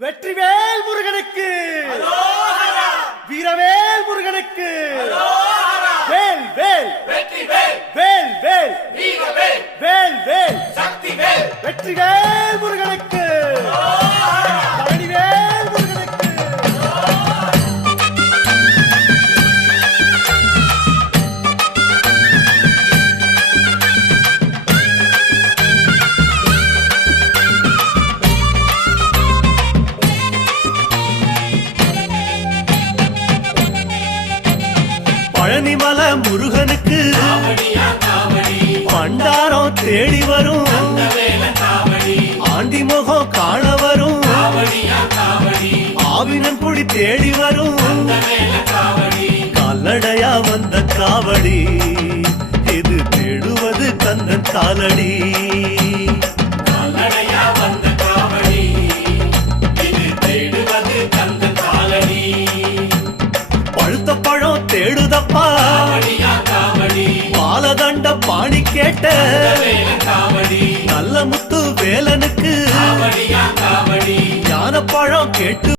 வெற்றிவேல் முருகனுக்கு, வீரவேல் முருகனுக்கு, வேல் வேல் வேல் வேல் வேல் வேல் வெற்றிவேல் முருகனுக்கு, பழனிவேல் முருகனுக்கு. பழனிமல முருகனுக்கு பண்டாரம் தேடி வரும், ஆண்டி முகம் காண வரும், ஆவினன் குடி தேடி வரும், கால்நடையா வந்த காவடி இது தேடுவது கந்தன் காலடி. பழுத்த பழம் தேடுதப்பா, பாலதண்ட பாணி கேட்ட நல்ல முத்து வேலனுக்கு ஞான பழம் கேட்டு